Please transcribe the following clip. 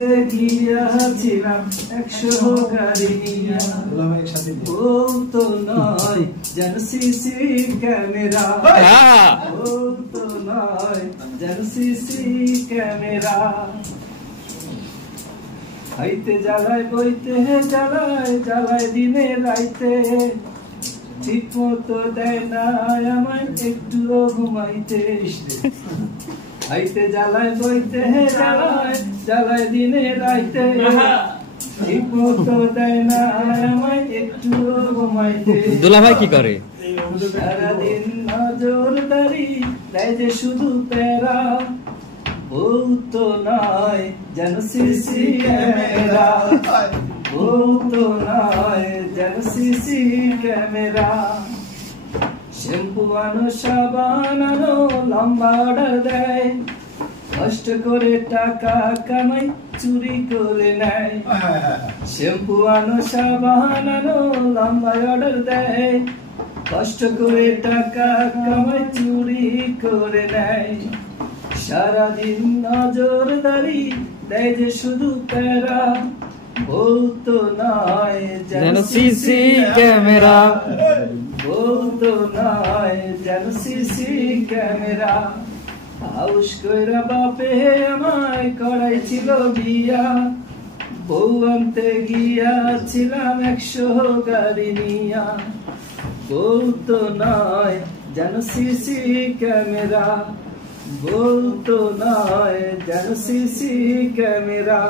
গিয়াছিলাম 100 গাড়ি নিয়া বলতো নয় যেন সিসি ক্যামেরা বলতো নয় যেন সিসি ক্যামেরা খাইতে জ্বালায় বইতে জ্বালায় জ্বালায় দিনে রাইতে ঠিক মতো দেয় না আমায় একটুও ঘুমাইতে খাইতে জ্বালায় বইতে জ্বালায় জ্বালায় দিনে রাইতে ঠিক মতো দেয় না আমায় একটুও ঘুমাইতে। দুলা ভাই কি করে? সারাদিন নজরদারি দেয় যে শুধু তেরা বলতো নয় যেন সিসি ক্যামেরা বলতো নয় যেন সিসি ক্যামেরা। শ্যাম্পু আনো সাবান আনো লম্বা অর্ডার দেয় কষ্ট করে টাকা কামাই চুরি করে নেয়। শ্যাম্পু আনো সাবান আনো লম্বা অর্ডার দেয় কষ্ট করে টাকা কামাই চুরি করে নেয়। সারাদিন নজরদারি দেয় যে শুধু প্যারা বলতো নয় যেন সিসি ক্যামেরা বলতো নয় যেন সিসি ক্যামেরা। হাউস কইরা বাপে আমায় করাইছিল বিয়া বউ আনতে গিয়াছিলাম 100 গাড়ি নিয়া বলতো নয় যেন সিসি ক্যামেরা বলতো নয় যেন সিসি ক্যামেরা।